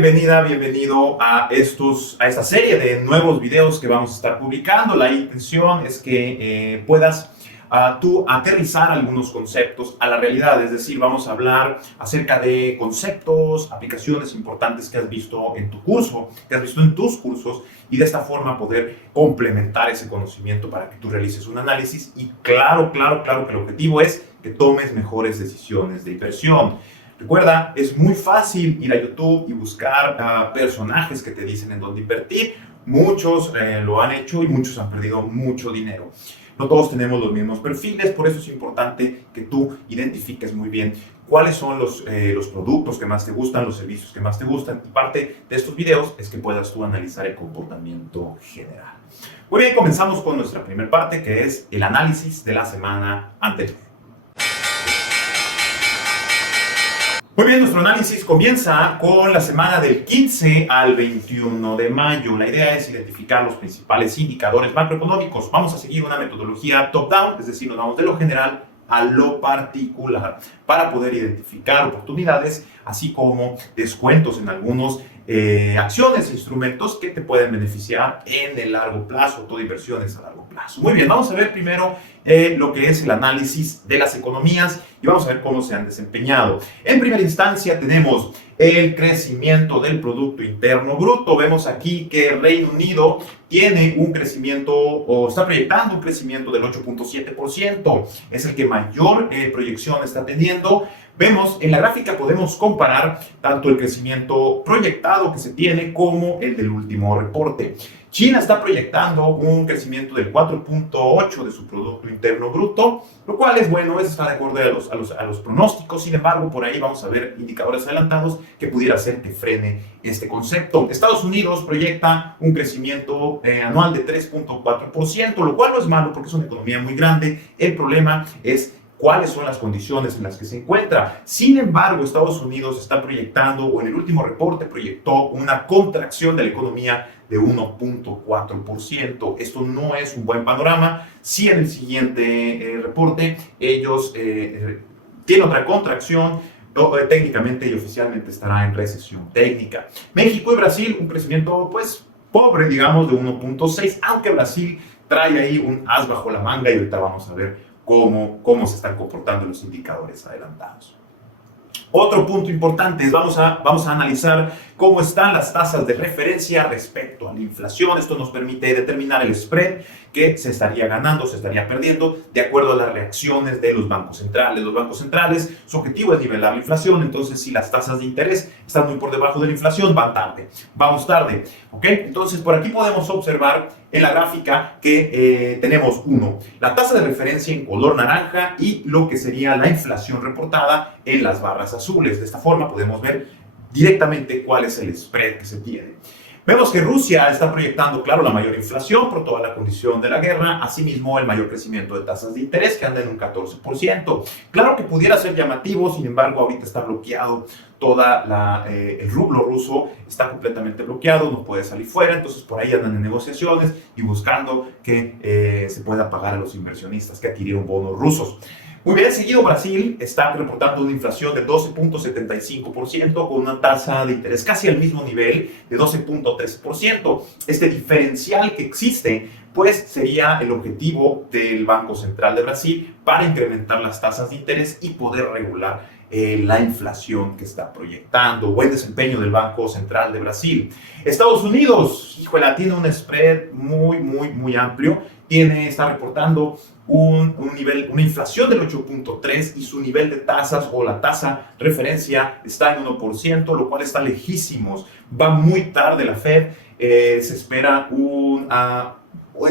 bienvenida, bienvenido a esta serie de nuevos videos que vamos a estar publicando. La intención es que puedas tú aterrizar algunos conceptos a la realidad, es decir, vamos a hablar acerca de conceptos, aplicaciones importantes que has visto en tu curso, que has visto en tus cursos, y de esta forma poder complementar ese conocimiento para que tú realices un análisis y claro que el objetivo es que tomes mejores decisiones de inversión. Recuerda, es muy fácil ir a YouTube y buscar personajes que te dicen en dónde invertir. Muchos lo han hecho y muchos han perdido mucho dinero. No todos tenemos los mismos perfiles, por eso es importante que tú identifiques muy bien cuáles son los productos que más te gustan, los servicios que más te gustan. Y parte de estos videos es que puedas tú analizar el comportamiento general. Muy bien, comenzamos con nuestra primera parte, que es el análisis de la semana anterior. Muy bien, nuestro análisis comienza con la semana del 15 al 21 de mayo. La idea es identificar los principales indicadores macroeconómicos. Vamos a seguir una metodología top-down, es decir, nos vamos de lo general a lo particular para poder identificar oportunidades, así como descuentos en algunos acciones e instrumentos que te pueden beneficiar en el largo plazo, toda inversión es a largo plazo. Muy bien, vamos a ver primero lo que es el análisis de las economías y vamos a ver cómo se han desempeñado. En primera instancia tenemos el crecimiento del Producto Interno Bruto. Vemos aquí que el Reino Unido tiene un crecimiento o está proyectando un crecimiento del 8.7%. Es el que mayor proyección está teniendo. Vemos en la gráfica, podemos comparar tanto el crecimiento proyectado que se tiene como el del último reporte. China está proyectando un crecimiento del 4.8% de su Producto Interno Bruto, lo cual es bueno, eso está de acuerdo a los pronósticos. Sin embargo, por ahí vamos a ver indicadores adelantados que pudiera hacer que frene este concepto. Estados Unidos proyecta un crecimiento anual de 3.4%, lo cual no es malo porque es una economía muy grande. El problema es cuáles son las condiciones en las que se encuentra. Sin embargo, Estados Unidos está proyectando, o en el último reporte proyectó, una contracción de la economía de 1.4%. Esto no es un buen panorama. Si en el siguiente reporte ellos tienen otra contracción, técnicamente y oficialmente estará en recesión técnica. México y Brasil, un crecimiento pues pobre, digamos, de 1.6%, aunque Brasil trae ahí un as bajo la manga y ahorita vamos a ver cómo se están comportando los indicadores adelantados. Otro punto importante es vamos a analizar cómo están las tasas de referencia respecto a la inflación. Esto nos permite determinar el spread que se estaría ganando, se estaría perdiendo, de acuerdo a las reacciones de los bancos centrales. Los bancos centrales, su objetivo es nivelar la inflación, entonces si las tasas de interés están muy por debajo de la inflación, vamos tarde, ¿ok? Entonces por aquí podemos observar en la gráfica que tenemos la tasa de referencia en color naranja y lo que sería la inflación reportada en las barras azules. De esta forma podemos ver directamente cuál es el spread que se tiene. Vemos que Rusia está proyectando, claro, la mayor inflación por toda la condición de la guerra, asimismo el mayor crecimiento de tasas de interés que anda en un 14%. Claro que pudiera ser llamativo, sin embargo ahorita está bloqueado el rublo ruso, está completamente bloqueado, no puede salir fuera, entonces por ahí andan en negociaciones y buscando que se pueda pagar a los inversionistas que adquirieron bonos rusos. Muy bien, seguido Brasil está reportando una inflación de 12.75% con una tasa de interés casi al mismo nivel de 12.13%. Este diferencial que existe pues sería el objetivo del Banco Central de Brasil para incrementar las tasas de interés y poder regular la inflación que está proyectando. Buen desempeño del Banco Central de Brasil. Estados Unidos, híjole, tiene un spread muy amplio. Está reportando una inflación del 8.3% y su nivel de tasas o la tasa referencia está en 1%, lo cual está lejísimos. Va muy tarde la Fed. Se espera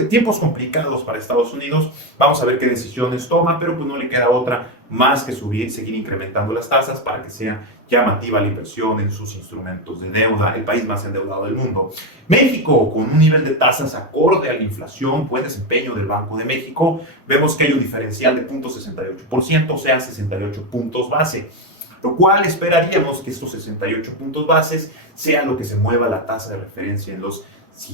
tiempos complicados para Estados Unidos. Vamos a ver qué decisiones toma, pero pues no le queda otra más que seguir incrementando las tasas para que sea llamativa la inversión en sus instrumentos de deuda, el país más endeudado del mundo. México, con un nivel de tasas acorde a la inflación, buen desempeño del Banco de México, vemos que hay un diferencial de 0.68%, o sea, 68 puntos base. Lo cual esperaríamos que estos 68 puntos bases sean lo que se mueva la tasa de referencia en los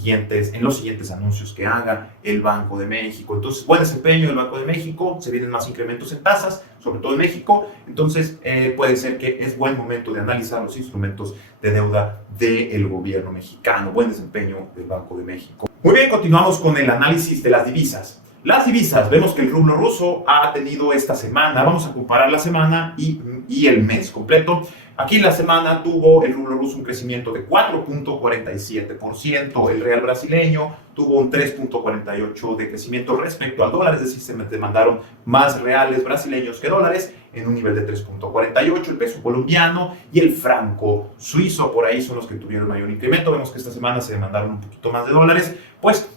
en los siguientes anuncios que haga el Banco de México. Entonces, buen desempeño del Banco de México, se vienen más incrementos en tasas, sobre todo en México. Entonces, puede ser que es buen momento de analizar los instrumentos de deuda del gobierno mexicano. Buen desempeño del Banco de México. Muy bien, continuamos con el análisis de las divisas. Las divisas, vemos que el rublo ruso ha tenido esta semana, vamos a comparar la semana y el mes completo. Aquí en la semana tuvo el rublo ruso un crecimiento de 4.47%, el real brasileño tuvo un 3.48% de crecimiento respecto al dólar, es decir, se demandaron más reales brasileños que dólares en un nivel de 3.48%, el peso colombiano y el franco suizo, por ahí son los que tuvieron mayor incremento. Vemos que esta semana se demandaron un poquito más de dólares, pues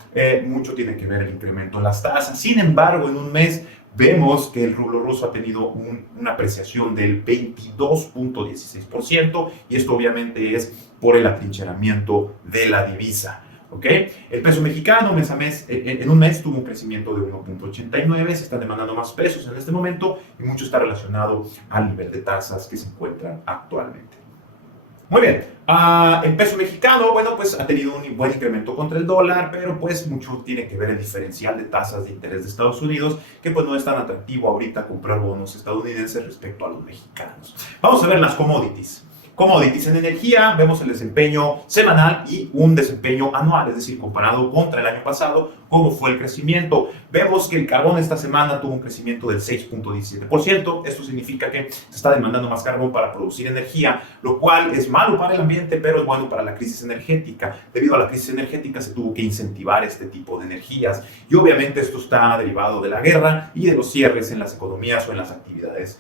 mucho tiene que ver el incremento en las tasas. Sin embargo, en un mes vemos que el rublo ruso ha tenido una apreciación del 22.16% y esto obviamente es por el atrincheramiento de la divisa. ¿Okay? El peso mexicano mes a mes, en un mes tuvo un crecimiento de 1.89, se están demandando más pesos en este momento y mucho está relacionado al nivel de tasas que se encuentran actualmente. Muy bien, el peso mexicano, bueno, pues ha tenido un buen incremento contra el dólar, pero pues mucho tiene que ver el diferencial de tasas de interés de Estados Unidos, que pues no es tan atractivo ahorita comprar bonos estadounidenses respecto a los mexicanos. Vamos a ver las commodities. Commodities en energía, vemos el desempeño semanal y un desempeño anual, es decir, comparado contra el año pasado, cómo fue el crecimiento. Vemos que el carbón esta semana tuvo un crecimiento del 6.17%. Esto significa que se está demandando más carbón para producir energía, lo cual es malo para el ambiente, pero es bueno para la crisis energética. Debido a la crisis energética se tuvo que incentivar este tipo de energías y obviamente esto está derivado de la guerra y de los cierres en las economías o en las actividades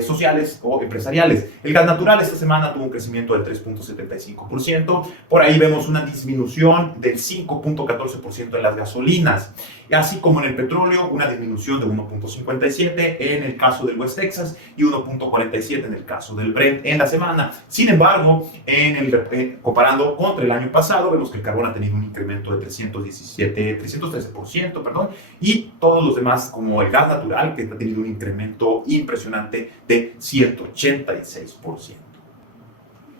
sociales o empresariales. El gas natural esta semana tuvo un crecimiento del 3.75%. Por ahí vemos una disminución del 5.14% en las gasolinas, así como en el petróleo una disminución de 1.57% en el caso del West Texas y 1.47% en el caso del Brent en la semana. Sin embargo, comparando contra el año pasado, vemos que el carbón ha tenido un incremento de 313%, y todos los demás, como el gas natural, que ha tenido un incremento impresionante de 186%.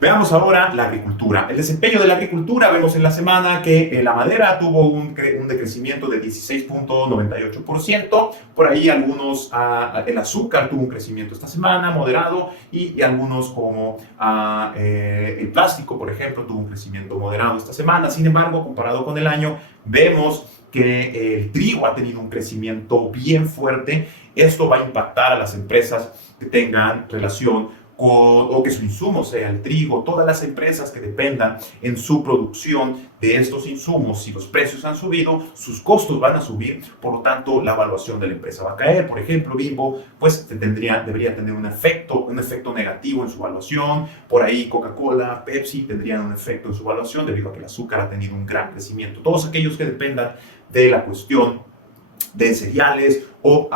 Veamos ahora la agricultura. El desempeño de la agricultura, vemos en la semana que la madera tuvo un decrecimiento de 16.98%. Por ahí el azúcar tuvo un crecimiento esta semana moderado y algunos como el plástico, por ejemplo, tuvo un crecimiento moderado esta semana. Sin embargo, comparado con el año, vemos que el trigo ha tenido un crecimiento bien fuerte. Esto va a impactar a las empresas que tengan relación o que su insumo sea el trigo. Todas las empresas que dependan en su producción de estos insumos, si los precios han subido, sus costos van a subir, por lo tanto la evaluación de la empresa va a caer. Por ejemplo, Bimbo pues debería tener un efecto negativo en su evaluación. Por ahí Coca-Cola, Pepsi tendrían un efecto en su evaluación debido a que el azúcar ha tenido un gran crecimiento. Todos aquellos que dependan de la cuestión de cereales o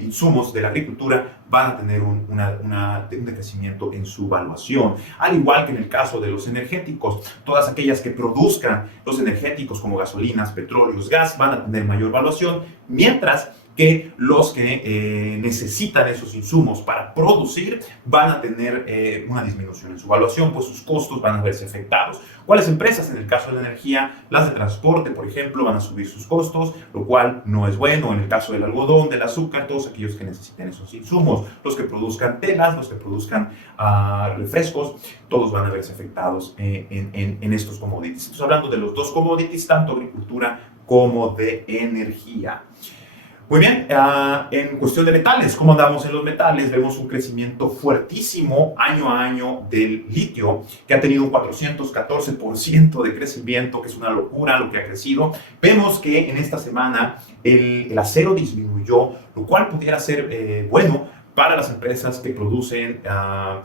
insumos de la agricultura van a tener un decrecimiento en su valuación. Al igual que en el caso de los energéticos, todas aquellas que produzcan los energéticos como gasolinas, petróleos, gas, van a tener mayor valuación, mientras que los que necesitan esos insumos para producir van a tener una disminución en su valuación, pues sus costos van a verse afectados. ¿Cuáles empresas? En el caso de la energía, las de transporte, por ejemplo, van a subir sus costos, lo cual no es bueno. En el caso del algodón, del azúcar, todos aquellos que necesiten esos insumos, los que produzcan telas, los que produzcan refrescos, todos van a verse afectados en estos commodities. Estamos hablando de los dos commodities, tanto agricultura como de energía. Muy bien, en cuestión de metales, ¿cómo andamos en los metales? Vemos un crecimiento fuertísimo año a año del litio, que ha tenido un 414% de crecimiento, que es una locura lo que ha crecido. Vemos que en esta semana el acero disminuyó, lo cual pudiera ser bueno para las empresas que producen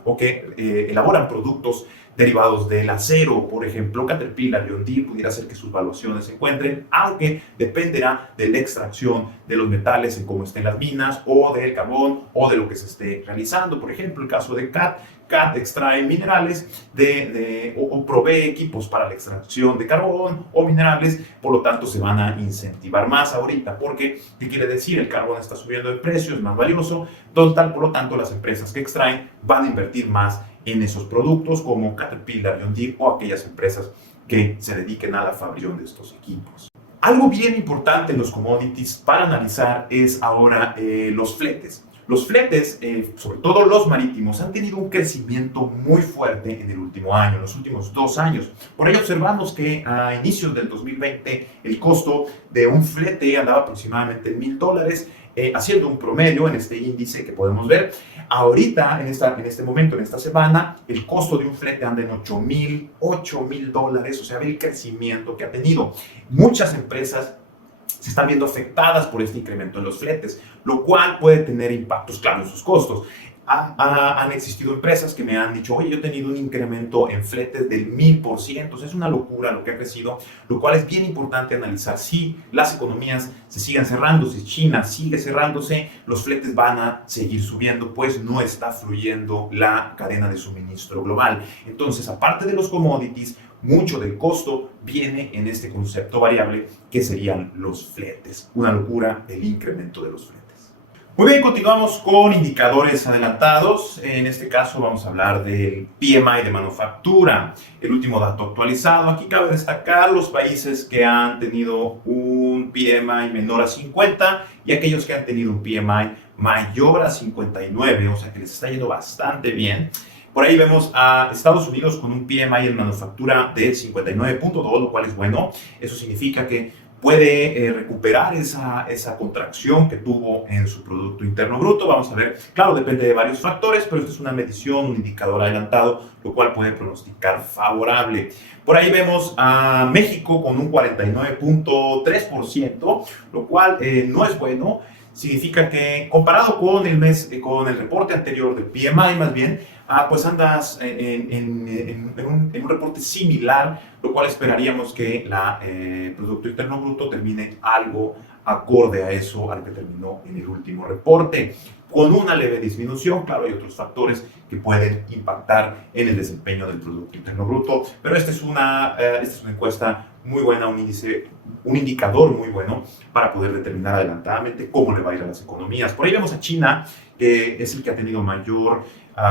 o que elaboran productos derivados del acero. Por ejemplo, Caterpillar, John Deere, pudiera ser que sus valuaciones se encuentren, aunque dependerá de la extracción de los metales en cómo estén las minas, o del carbón, o de lo que se esté realizando. Por ejemplo, el caso de CAT extrae minerales o provee equipos para la extracción de carbón o minerales, por lo tanto se van a incentivar más ahorita, porque ¿qué quiere decir? El carbón está subiendo de precio, es más valioso, total, por lo tanto las empresas que extraen van a invertir más en esos productos como Caterpillar, John Deere o aquellas empresas que se dediquen a la fabricación de estos equipos. Algo bien importante en los commodities para analizar es ahora los fletes. Los fletes, sobre todo los marítimos, han tenido un crecimiento muy fuerte en el último año, en los últimos 2 años. Por ello observamos que a inicios del 2020 el costo de un flete andaba aproximadamente en $1,000, haciendo un promedio en este índice que podemos ver. Ahorita, en este momento, en esta semana, el costo de un flete anda en $8,000, o sea, ve el crecimiento que ha tenido. Muchas empresas se están viendo afectadas por este incremento en los fletes, lo cual puede tener impactos claros en sus costos. Han existido empresas que me han dicho, oye, yo he tenido un incremento en fletes del 1000%, o sea, es una locura lo que ha crecido, lo cual es bien importante analizar. Si las economías se siguen cerrando, si China sigue cerrándose, los fletes van a seguir subiendo, pues no está fluyendo la cadena de suministro global. Entonces, aparte de los commodities, mucho del costo viene en este concepto variable que serían los fletes. Una locura el incremento de los fletes. Muy bien, continuamos con indicadores adelantados. En este caso vamos a hablar del PMI de manufactura, el último dato actualizado. Aquí cabe destacar los países que han tenido un PMI menor a 50 y aquellos que han tenido un PMI mayor a 59, o sea que les está yendo bastante bien. Por ahí vemos a Estados Unidos con un PMI en manufactura de 59.2, lo cual es bueno. Eso significa que puede recuperar esa contracción que tuvo en su Producto Interno Bruto. Vamos a ver, claro, depende de varios factores, pero esto es una medición, un indicador adelantado, lo cual puede pronosticar favorable. Por ahí vemos a México con un 49.3%, lo cual no es bueno. Significa que comparado con el reporte anterior del PMI más bien, pues andas en un reporte similar, lo cual esperaríamos que el Producto Interno Bruto termine algo acorde a eso, al que terminó en el último reporte. Con una leve disminución, claro, hay otros factores que pueden impactar en el desempeño del Producto Interno Bruto, pero esta es una encuesta muy buena, un indicador muy bueno para poder determinar adelantadamente cómo le va a ir a las economías. Por ahí vemos a China, que es el que ha tenido mayor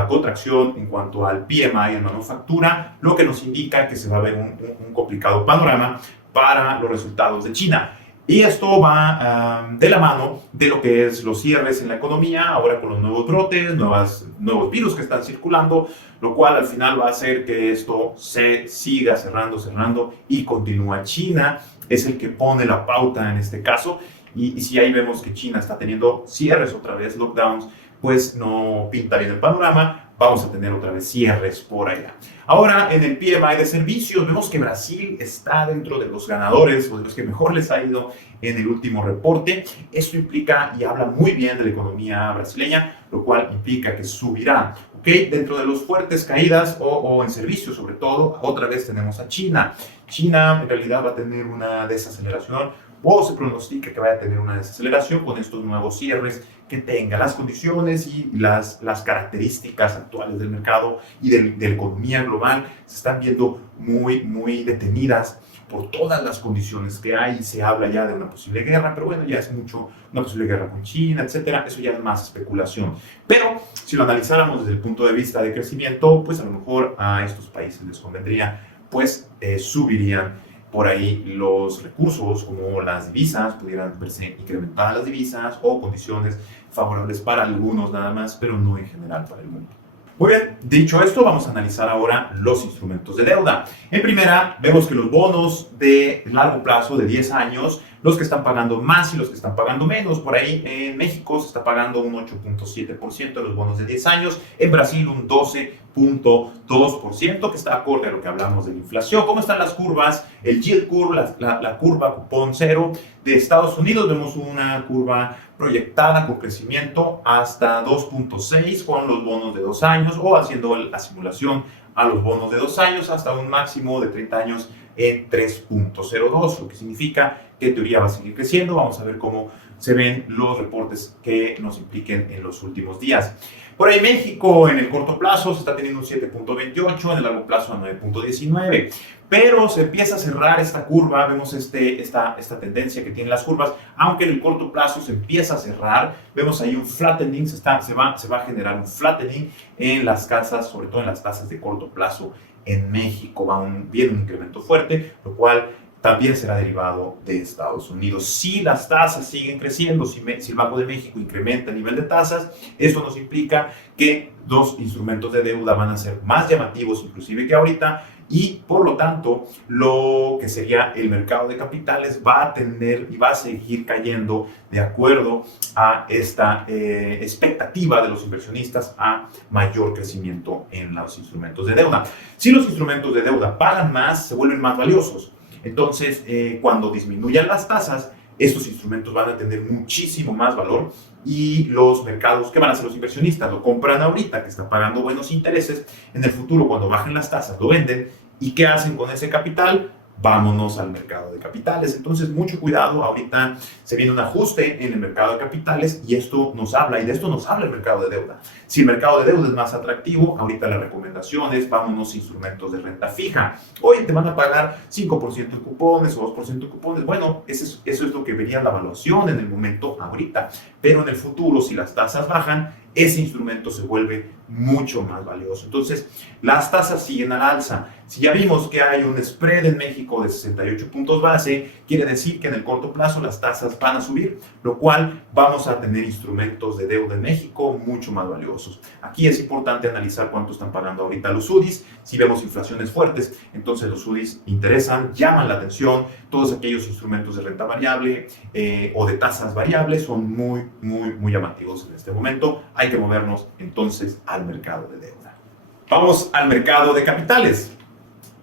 contracción en cuanto al PMI en manufactura, lo que nos indica que se va a ver un complicado panorama para los resultados de China. Y esto va de la mano de lo que es los cierres en la economía, ahora con los nuevos brotes, nuevos virus que están circulando, lo cual al final va a hacer que esto se siga cerrando y continúa. China es el que pone la pauta en este caso, y si ahí vemos que China está teniendo cierres otra vez, lockdowns, pues no pinta bien el panorama. Vamos a tener otra vez cierres por allá. Ahora, en el PMI de servicios, vemos que Brasil está dentro de los ganadores o de los que mejor les ha ido en el último reporte. Esto implica y habla muy bien de la economía brasileña, lo cual implica que subirá. Dentro de los fuertes caídas o en servicios, sobre todo, otra vez tenemos a China. China en realidad va a tener una desaceleración, o se pronostica que vaya a tener una desaceleración con estos nuevos cierres, que tenga las condiciones y las características actuales del mercado y de la economía global se están viendo muy detenidas por todas las condiciones que hay. Se habla ya de una posible guerra, pero bueno, ya es mucho una posible guerra con China, etcétera. Eso ya es más especulación. Pero si lo analizáramos desde el punto de vista de crecimiento, pues a lo mejor a estos países les convendría, pues subirían por ahí los recursos, como las divisas, pudieran verse incrementadas las divisas o condiciones favorables para algunos nada más, pero no en general para el mundo. Muy bien, dicho esto, vamos a analizar ahora los instrumentos de deuda. En primera, vemos que los bonos de largo plazo de 10 años, los que están pagando más y los que están pagando menos. Por ahí en México se está pagando un 8.7% de los bonos de 10 años, en Brasil un 12.2%, que está acorde a lo que hablamos de la inflación. ¿Cómo están las curvas? El yield curve, la curva cupón cero de Estados Unidos, vemos una curva proyectada con crecimiento hasta 2.6 con los bonos de 2 años, o haciendo la simulación a los bonos de 2 años hasta un máximo de 30 años en 3.02, lo que significa que en teoría va a seguir creciendo. Vamos a ver cómo se ven los reportes que nos impliquen en los últimos días. Por ahí México en el corto plazo se está teniendo un 7.28, en el largo plazo a 9.19, pero se empieza a cerrar esta curva. Vemos esta tendencia que tienen las curvas, aunque en el corto plazo se empieza a cerrar. Vemos ahí un flattening, se va a generar un flattening en las tasas, sobre todo en las tasas de corto plazo en México viene un incremento fuerte, lo cual también será derivado de Estados Unidos. Si las tasas siguen creciendo, si el Banco de México incrementa el nivel de tasas, esto nos implica que los instrumentos de deuda van a ser más llamativos inclusive que ahorita, y por lo tanto lo que sería el mercado de capitales va a tender y va a seguir cayendo de acuerdo a esta expectativa de los inversionistas a mayor crecimiento en los instrumentos de deuda. Si los instrumentos de deuda pagan más, se vuelven más valiosos. Entonces, cuando disminuyan las tasas, estos instrumentos van a tener muchísimo más valor, y los mercados, ¿qué van a hacer los inversionistas? Lo compran ahorita, que está pagando buenos intereses. En el futuro, cuando bajen las tasas, lo venden. ¿Y qué hacen con ese capital? Vámonos al mercado de capitales. Entonces, mucho cuidado. Ahorita se viene un ajuste en el mercado de capitales, y esto nos habla, y de esto nos habla el mercado de deuda. Si el mercado de deuda es más atractivo, ahorita la recomendación es vámonos a instrumentos de renta fija. Hoy te van a pagar 5% en cupones o 2% en cupones. Bueno, eso es lo que vería la evaluación en el momento ahorita. Pero en el futuro, si las tasas bajan, ese instrumento se vuelve mucho más valioso. Entonces, las tasas siguen al alza. Si ya vimos que hay un spread en México de 68 puntos base, quiere decir que en el corto plazo las tasas van a subir, lo cual vamos a tener instrumentos de deuda en México mucho más valiosos. Aquí es importante analizar cuánto están pagando ahorita los UDIs. Si vemos inflaciones fuertes, entonces los UDIs interesan, llaman la atención. Todos aquellos instrumentos de renta variable o de tasas variables son muy llamativos en este momento. Hay que movernos entonces al mercado de deuda. Vamos al mercado de capitales.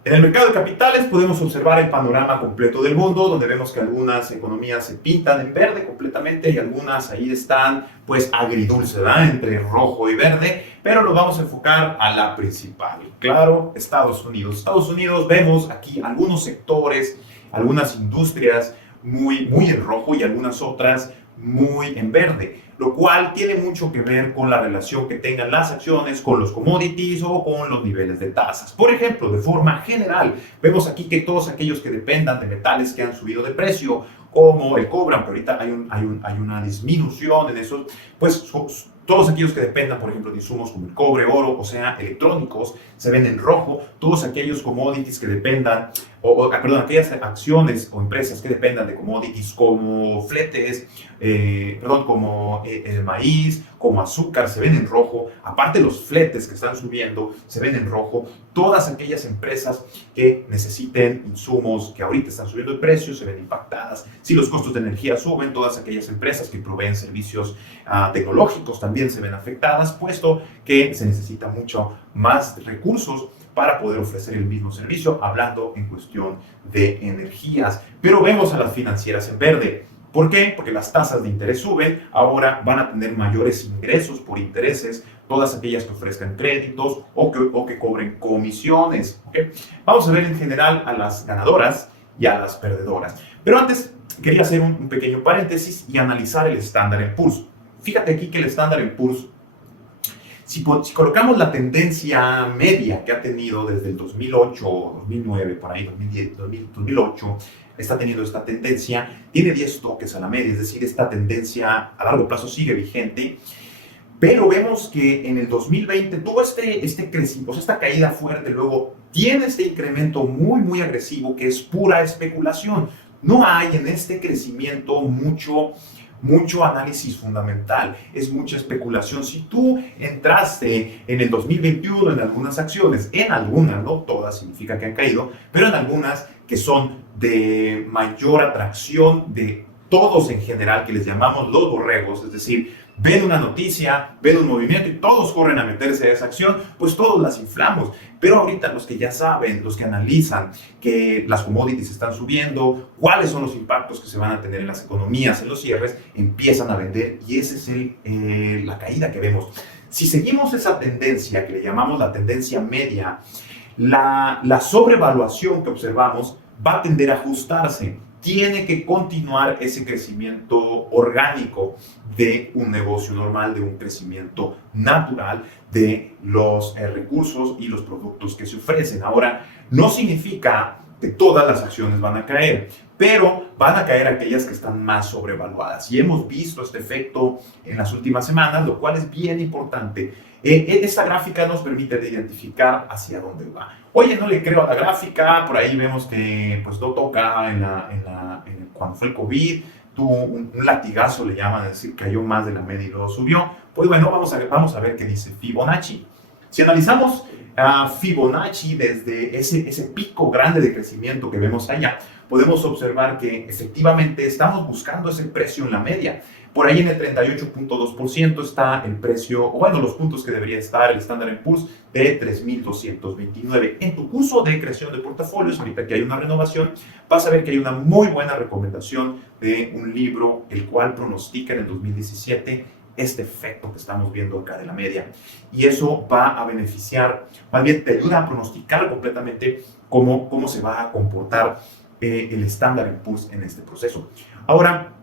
En el mercado de capitales podemos observar el panorama completo del mundo, donde vemos que algunas economías se pintan en verde completamente y algunas ahí están pues agridulce, ¿verdad? Entre rojo y verde, pero nos vamos a enfocar a la principal. Claro, Estados Unidos. Estados Unidos, vemos aquí algunos sectores, algunas industrias muy en rojo y algunas otras muy en verde, lo cual tiene mucho que ver con la relación que tengan las acciones con los commodities o con los niveles de tasas. Por ejemplo, de forma general, vemos aquí que todos aquellos que dependan de metales que han subido de precio, como el cobre, aunque ahorita hay una disminución en eso, pues todos aquellos que dependan, por ejemplo, de insumos como el cobre, oro, o sea, electrónicos, se ven en rojo. Todos aquellos commodities que dependan, aquellas acciones o empresas que dependan de commodities como fletes, como el maíz, como azúcar, se ven en rojo. Aparte, los fletes que están subiendo se ven en rojo. Todas aquellas empresas que necesiten insumos que ahorita están subiendo de precio se ven impactadas. Si los costos de energía suben, todas aquellas empresas que proveen servicios tecnológicos también se ven afectadas, puesto que se necesita mucho más recursos para poder ofrecer el mismo servicio, hablando en cuestión de energías. Pero vemos a las financieras en verde. ¿Por qué? Porque las tasas de interés suben, ahora van a tener mayores ingresos por intereses, todas aquellas que ofrezcan créditos o que cobren comisiones. ¿Okay? Vamos a ver en general a las ganadoras y a las perdedoras. Pero antes quería hacer un pequeño paréntesis y analizar el Standard & Poor's. Fíjate aquí que el Standard & Poor's, si colocamos la tendencia media que ha tenido desde el 2008, 2009, por ahí, 2010, 2008, está teniendo esta tendencia, tiene 10 toques a la media, es decir, esta tendencia a largo plazo sigue vigente, pero vemos que en el 2020 tuvo este crecimiento, esta caída fuerte, luego tiene este incremento muy agresivo que es pura especulación. No hay en este crecimiento mucho análisis fundamental, es mucha especulación. Si tú entraste en el 2021 en algunas acciones, en algunas, no todas significa que han caído, pero en algunas que son de mayor atracción de todos en general, que les llamamos los borregos, es decir, ven una noticia, ven un movimiento y todos corren a meterse a esa acción, pues todos las inflamos. Pero ahorita los que ya saben, los que analizan que las commodities están subiendo, cuáles son los impactos que se van a tener en las economías, en los cierres, empiezan a vender, y esa es la caída que vemos. Si seguimos esa tendencia que le llamamos la tendencia media, la sobrevaluación que observamos va a tender a ajustarse. Tiene que continuar ese crecimiento orgánico de un negocio normal, de un crecimiento natural de los recursos y los productos que se ofrecen. Ahora, no significa que todas las acciones van a caer, pero van a caer aquellas que están más sobrevaluadas. Y hemos visto este efecto en las últimas semanas, lo cual es bien importante. Esta gráfica nos permite identificar hacia dónde va. Oye, no le creo a la gráfica, por ahí vemos que pues no toca cuando fue el COVID, tuvo un latigazo, le llaman, es decir, cayó más de la media y luego subió. Pues bueno, vamos a ver qué dice Fibonacci. Si analizamos a Fibonacci desde ese pico grande de crecimiento que vemos allá, podemos observar que efectivamente estamos buscando ese precio en la media. Por ahí en el 38.2% está el precio, o bueno, los puntos que debería estar el Standard & Poor's de 3.229. En tu curso de creación de portafolios, ahorita que hay una renovación, vas a ver que hay una muy buena recomendación de un libro, el cual pronostica en el 2017 este efecto que estamos viendo acá de la media. Y eso va a beneficiar, más bien te ayuda a pronosticar completamente cómo se va a comportar el Standard & Poor's en este proceso. Ahora,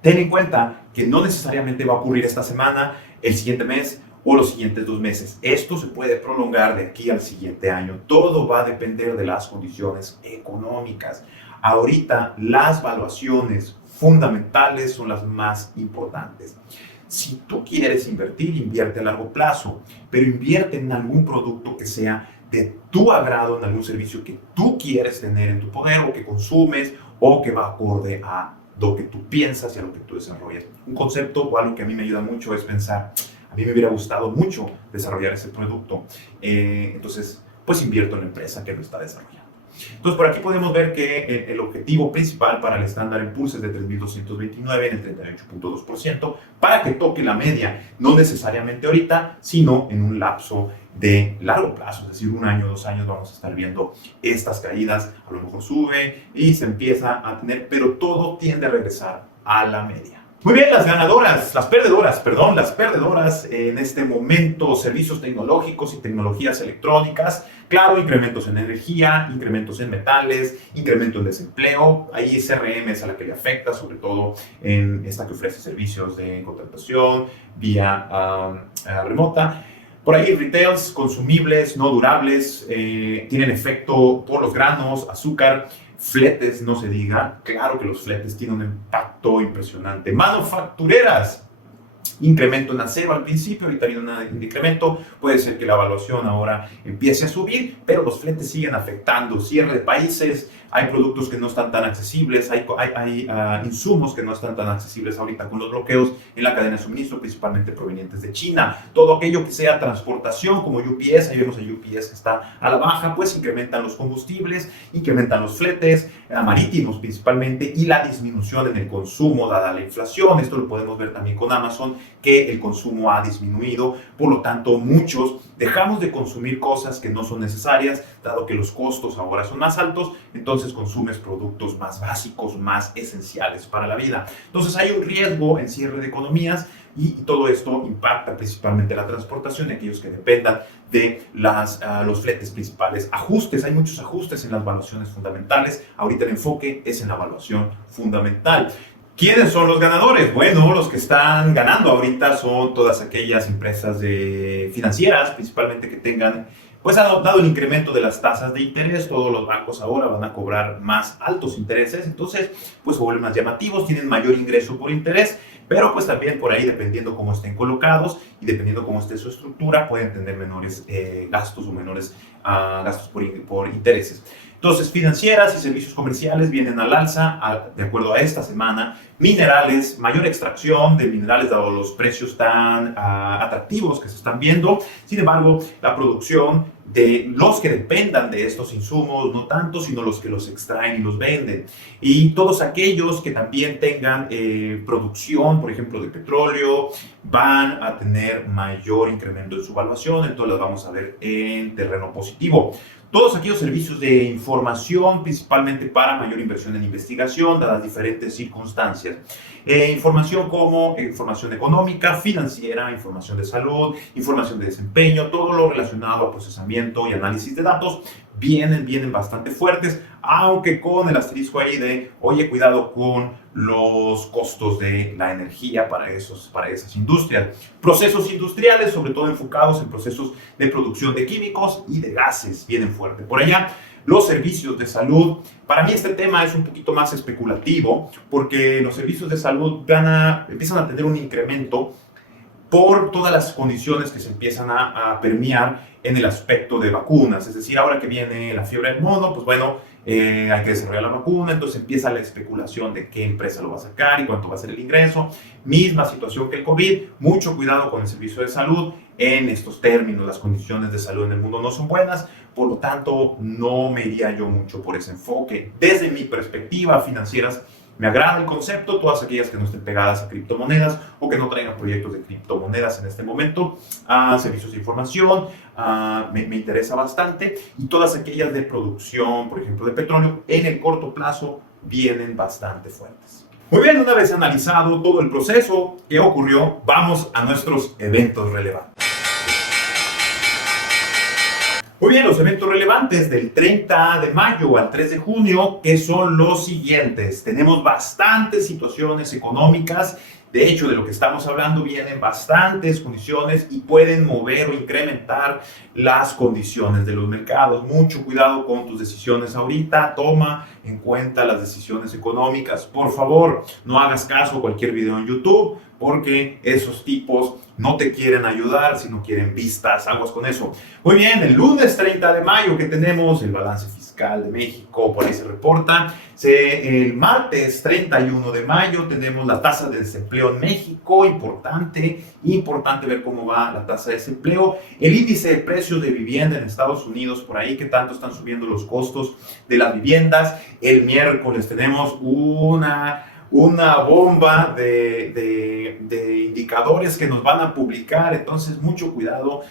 ten en cuenta que no necesariamente va a ocurrir esta semana, el siguiente mes o los siguientes 2 meses. Esto se puede prolongar de aquí al siguiente año. Todo va a depender de las condiciones económicas. Ahorita las valuaciones fundamentales son las más importantes. Si tú quieres invertir, invierte a largo plazo, pero invierte en algún producto que sea de tu agrado, en algún servicio que tú quieres tener en tu poder o que consumes o que va acorde a lo que tú piensas y a lo que tú desarrollas. Un concepto o algo que a mí me ayuda mucho es pensar, a mí me hubiera gustado mucho desarrollar ese producto, entonces pues invierto en la empresa que lo está desarrollando. Entonces por aquí podemos ver que el objetivo principal para el Standard & Poor's es de 3.229 en el 38.2% para que toque la media, no necesariamente ahorita, sino en un lapso de largo plazo, es decir, 1 año, 2 años vamos a estar viendo estas caídas, a lo mejor sube y se empieza a tener, pero todo tiende a regresar a la media. Muy bien, las perdedoras en este momento, servicios tecnológicos y tecnologías electrónicas, claro, incrementos en energía, incrementos en metales, incremento en desempleo, ahí CRM es a la que le afecta, sobre todo en esta que ofrece servicios de contratación vía remota. Por ahí retails, consumibles, no durables, tienen efecto por los granos, azúcar, fletes, no se diga. Claro que los fletes tienen un impacto impresionante. Manufactureras, incremento en acero al principio, ahorita viene un incremento, puede ser que la evaluación ahora empiece a subir, pero los fletes siguen afectando, cierre de países, hay productos que no están tan accesibles, hay insumos que no están tan accesibles ahorita con los bloqueos en la cadena de suministro, principalmente provenientes de China. Todo aquello que sea transportación, como UPS, ahí vemos a UPS que está a la baja, pues incrementan los combustibles, incrementan los fletes, marítimos principalmente, y la disminución en el consumo dada la inflación. Esto lo podemos ver también con Amazon, que el consumo ha disminuido, por lo tanto muchos dejamos de consumir cosas que no son necesarias, dado que los costos ahora son más altos, entonces consumes productos más básicos, más esenciales para la vida. Entonces hay un riesgo en cierre de economías y todo esto impacta principalmente la transportación de aquellos que dependan de los fletes principales. Ajustes, hay muchos ajustes en las valuaciones fundamentales, ahorita el enfoque es en la evaluación fundamental. ¿Quiénes son los ganadores? Bueno, los que están ganando ahorita son todas aquellas empresas financieras, principalmente que tengan, pues ha dado el incremento de las tasas de interés, todos los bancos ahora van a cobrar más altos intereses, entonces pues se vuelven más llamativos, tienen mayor ingreso por interés, pero pues también por ahí dependiendo cómo estén colocados y dependiendo cómo esté su estructura, pueden tener menores gastos o menores gastos por intereses. Entonces, financieras y servicios comerciales vienen al alza, de acuerdo a esta semana. Minerales, mayor extracción de minerales dado los precios tan atractivos que se están viendo. Sin embargo, la producción de los que dependan de estos insumos, no tanto, sino los que los extraen y los venden. Y todos aquellos que también tengan producción, por ejemplo, de petróleo, van a tener mayor incremento en su valuación, entonces las vamos a ver en terreno positivo. Todos aquellos servicios de información, principalmente para mayor inversión en investigación, dadas diferentes circunstancias. Información como información económica, financiera, información de salud, información de desempeño, todo lo relacionado a procesamiento y análisis de datos, vienen bastante fuertes, aunque con el asterisco ahí de, oye, cuidado con los costos de la energía para esas industrias. Procesos industriales, sobre todo enfocados en procesos de producción de químicos y de gases, vienen fuerte. Por allá, los servicios de salud. Para mí este tema es un poquito más especulativo porque los servicios de salud empiezan a tener un incremento por todas las condiciones que se empiezan a permear en el aspecto de vacunas. Es decir, ahora que viene la fiebre del mono, pues bueno, hay que desarrollar la vacuna, entonces empieza la especulación de qué empresa lo va a sacar y cuánto va a ser el ingreso. Misma situación que el COVID, mucho cuidado con el servicio de salud en estos términos. Las condiciones de salud en el mundo no son buenas, por lo tanto no me iría yo mucho por ese enfoque. Desde mi perspectiva financieras, me agrada el concepto, todas aquellas que no estén pegadas a criptomonedas o que no traigan proyectos de criptomonedas en este momento, servicios de información, me interesa bastante, y todas aquellas de producción, por ejemplo, de petróleo, en el corto plazo vienen bastante fuertes. Muy bien, una vez analizado todo el proceso que ocurrió, vamos a nuestros eventos relevantes. Muy bien, los eventos relevantes del 30 de mayo al 3 de junio, que son los siguientes. Tenemos bastantes situaciones económicas. De hecho, de lo que estamos hablando vienen bastantes condiciones y pueden mover o incrementar las condiciones de los mercados. Mucho cuidado con tus decisiones ahorita. Toma en cuenta las decisiones económicas. Por favor, no hagas caso a cualquier video en YouTube porque esos tipos no te quieren ayudar, sino quieren vistas, aguas con eso. Muy bien, el lunes 30 de mayo que tenemos el balance fiscal de México, por ahí se reporta. El martes 31 de mayo tenemos la tasa de desempleo en México, importante ver cómo va la tasa de desempleo. El índice de precios de vivienda en Estados Unidos, por ahí que tanto están subiendo los costos de las viviendas. El miércoles tenemos una bomba de indicadores que nos van a publicar, entonces mucho cuidado,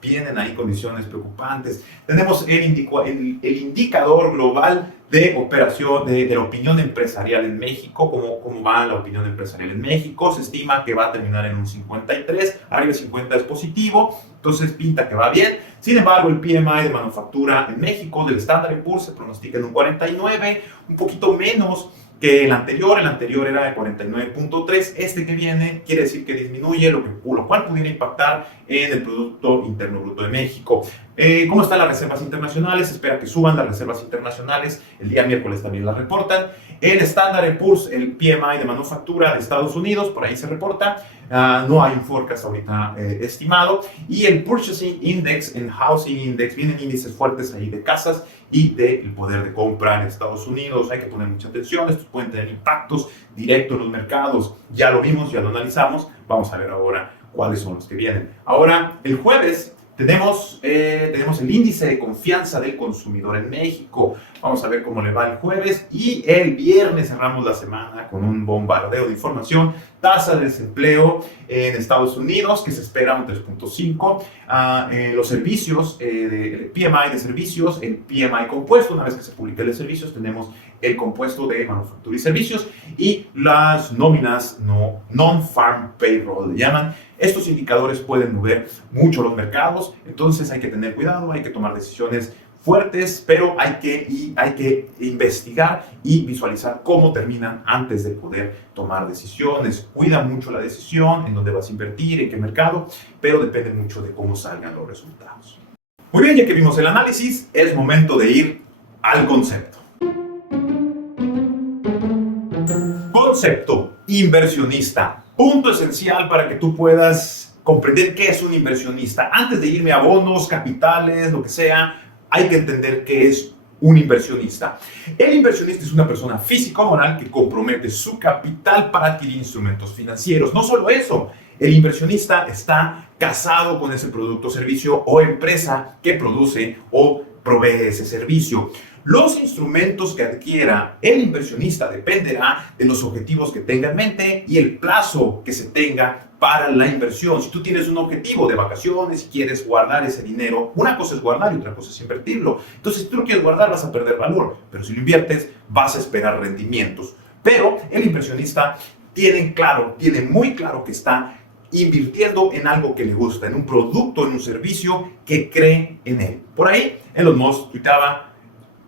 vienen ahí condiciones preocupantes. Tenemos el indicador global de operación, de la opinión empresarial en México, cómo va la opinión empresarial en México. Se estima que va a terminar en un 53, arriba de 50 es positivo, entonces pinta que va bien. Sin embargo, el PMI de manufactura en México del Standard & Poor's se pronostica en un 49, un poquito menos que el anterior era de 49.3, este que viene quiere decir que disminuye, lo cual pudiera impactar en el Producto Interno Bruto de México. ¿Cómo están las reservas internacionales? Se espera que suban las reservas internacionales, el día miércoles también las reportan. El Standard & Poor's, el PMI de manufactura de Estados Unidos, por ahí se reporta, no hay un forecast ahorita estimado, y el Purchasing Index, el Housing Index, vienen índices fuertes ahí de casas y del poder de compra en Estados Unidos. Hay que poner mucha atención, estos pueden tener impactos directos en los mercados, ya lo vimos, ya lo analizamos, vamos a ver ahora cuáles son los que vienen. Ahora, el jueves tenemos el índice de confianza del consumidor en México. Vamos a ver cómo le va el jueves, y el viernes cerramos la semana con un bombardeo de información. Tasa de desempleo en Estados Unidos, que se espera un 3.5. Los servicios, el PMI de servicios, el PMI compuesto. Una vez que se publique el de servicios, tenemos el compuesto de manufactura y servicios, y las nóminas non-farm payroll, le llaman. Estos indicadores pueden mover mucho los mercados, entonces hay que tener cuidado, hay que tomar decisiones fuertes, pero hay que investigar y visualizar cómo terminan antes de poder tomar decisiones. Cuida mucho la decisión, en dónde vas a invertir, en qué mercado, pero depende mucho de cómo salgan los resultados. Muy bien, ya que vimos el análisis, es momento de ir al concepto. Concepto: inversionista. Punto esencial para que tú puedas comprender qué es un inversionista. Antes de irme a bonos, capitales, lo que sea, hay que entender qué es un inversionista. El inversionista es una persona física o moral que compromete su capital para adquirir instrumentos financieros. No solo eso, el inversionista está casado con ese producto, servicio o empresa que produce o provee ese servicio. Los instrumentos que adquiera el inversionista dependerá de los objetivos que tenga en mente y el plazo que se tenga para la inversión. Si tú tienes un objetivo de vacaciones y quieres guardar ese dinero, una cosa es guardar y otra cosa es invertirlo. Entonces, si tú lo quieres guardar, vas a perder valor, pero si lo inviertes, vas a esperar rendimientos. Pero el inversionista tiene muy claro que está invirtiendo en algo que le gusta, en un producto, en un servicio que cree en él. Por ahí, Elon Musk tuitaba: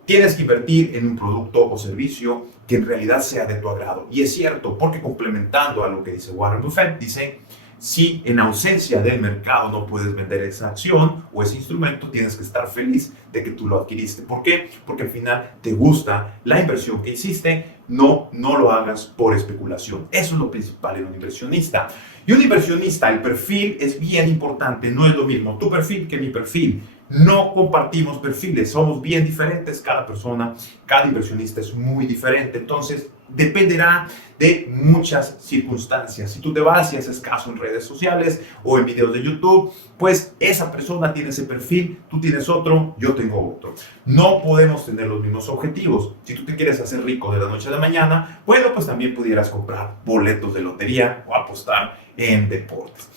tienes que invertir en un producto o servicio que en realidad sea de tu agrado. Y es cierto, porque complementando a lo que dice Warren Buffett, dice: si en ausencia del mercado no puedes vender esa acción o ese instrumento, tienes que estar feliz de que tú lo adquiriste. ¿Por qué? Porque al final te gusta la inversión que hiciste, no lo hagas por especulación. Eso es lo principal en un inversionista. Y un inversionista, el perfil es bien importante, no es lo mismo tu perfil que mi perfil. No compartimos perfiles, somos bien diferentes, cada persona, cada inversionista es muy diferente, entonces dependerá de muchas circunstancias. Si tú te vas y haces caso en redes sociales o en videos de YouTube, pues esa persona tiene ese perfil, tú tienes otro, yo tengo otro. No podemos tener los mismos objetivos. Si tú te quieres hacer rico de la noche a la mañana, bueno, pues también pudieras comprar boletos de lotería o apostar en deportes.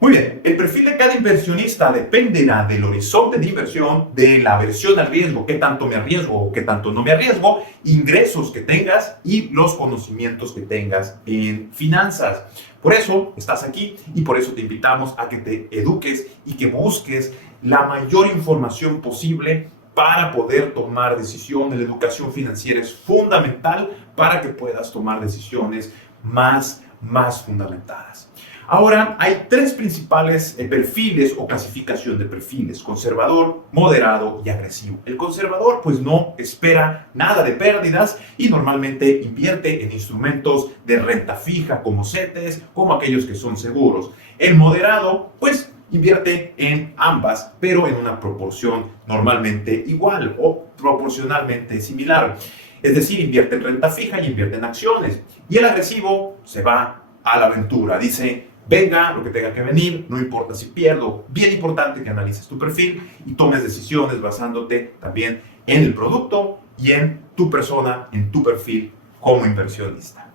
Muy bien, el perfil de cada inversionista dependerá del horizonte de inversión, de la aversión al riesgo, qué tanto me arriesgo o qué tanto no me arriesgo, ingresos que tengas y los conocimientos que tengas en finanzas. Por eso estás aquí y por eso te invitamos a que te eduques y que busques la mayor información posible para poder tomar decisiones. La educación financiera es fundamental para que puedas tomar decisiones más fundamentadas. Ahora, hay tres principales perfiles o clasificación de perfiles: conservador, moderado y agresivo. El conservador pues no espera nada de pérdidas y normalmente invierte en instrumentos de renta fija como CETES, como aquellos que son seguros. El moderado pues invierte en ambas, pero en una proporción normalmente igual o proporcionalmente similar. Es decir, invierte en renta fija y invierte en acciones. Y el agresivo se va a la aventura, dice: venga lo que tenga que venir, no importa si pierdo. Bien importante que analices tu perfil y tomes decisiones basándote también en el producto y en tu persona, en tu perfil como inversionista.